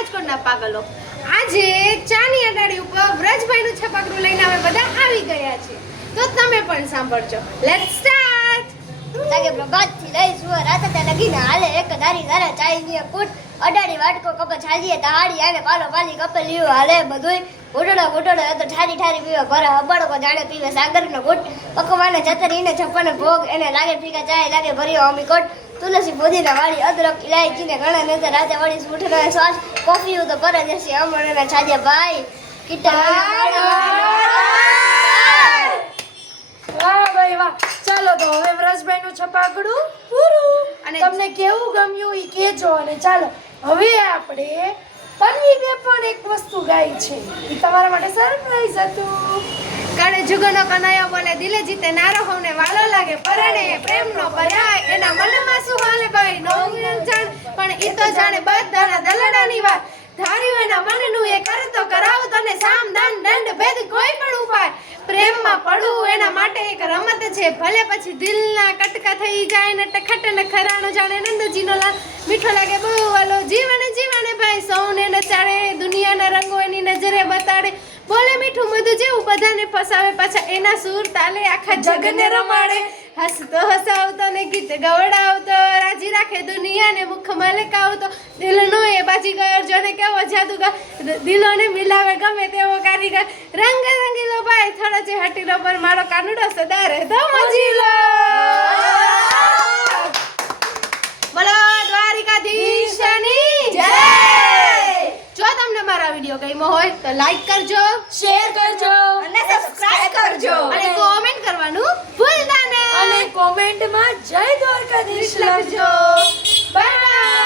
રાજકોટના પાગલો. આજે ચાની અડાડી ઉપર વ્રજભાઈનું છપાકડું લઈને અમે બધા આવી ગયા છીએ. તો તમે પણ સાંભળજો. Let's start. લાગે પ્રભાતથી લઈ સુવા રાતે લગીને હાલે એક ધારી ધારા ચાઈની કૂટ અડાડી વાટકો કપ છાલીએ તહાડી આને પાલો પાલી કપે લીયો હાલે બધુંય ઘોટડો તો ઠારી ઠારી પીવે ઘરે હબડકો જાણે પીવે સાગરનો ઘૂટ પકવાને જતરીને છપ્પન ભોગ એને લાગે ફીકા ચાય લાગે ભર્યો અમી કોટ તુલસી પુદીના વાળી અદરક ઇલાયચીને ઘણા નજર રાતે વળી સૂઠનો શ્વાસ કોફી તો પર જશે અમરના છાજે ભાઈ કિટા વાહ ભાઈ વાહ. ચાલો તો હવે વ્રજભાઈનું છપાકડું પૂરું. અને તમને કેવું ગમ્યું ઈ કહેજો. અને ચાલો હવે આપણે તન્વીને પણ એક વસ્તુ ગાઈ છે, ઈ તમારા માટે સરપ્રાઈઝ હતું. કાળે જુગનો કનૈયો બોલે દિલે જીતે નારો હોને વાલો લાગે પરણે પ્રેમનો પરાય એના મનમાં શું હાલે ભાઈ નો જાણ પણ ઈ તો જાણે બધાના દલડાની વાત ધાર્યું એના મનનું એ કરે તો કરાવ તને સામ દાન દંડ ભેદ કોઈ પણ ઉપાય પ્રેમમાં પડવું એના માટે એક રમત છે ભલે પછી દિલના કટકા થઈ જાય ને ટખટ ને ખરાનો જાણે નંદજીનો લાલ મીઠો લાગે બહુ વાલો જીવને ભાઈ સૌને નચાડે દુનિયાના રંગો એની નજરે બતાડે બોલે મીઠું મધુ જેવું બધાને ફસાવે પાછા એના સૂર તાલે આખા જગને રમાડે હસતો હસાવતો ને ગીત ગવડાવતો રાજી રાખે દુનિયાને મુખમાં લકાવતો દિલનો એ બાજી ગયો જોને કેવો જાદુગર દિલોને મિલાવે ગમે તેવો કારીગર રંગ રંગીલો ભાઈ થોડો જે હટીલો પર મારો કાનુડો સદા રહેતો મજીલો બોલો દ્વારિકાધીશની જય. જો તમને મારા વિડિયો ગમ્યો હોય તો લાઈક કરજો, શેર કરજો અને સબસ્ક્રાઇબ કરજો અને કોમેન્ટ કરવાનું ભૂલતા નહીં અને કોમેન્ટમાં જય દ્વારકાધીશ લખજો. બાય.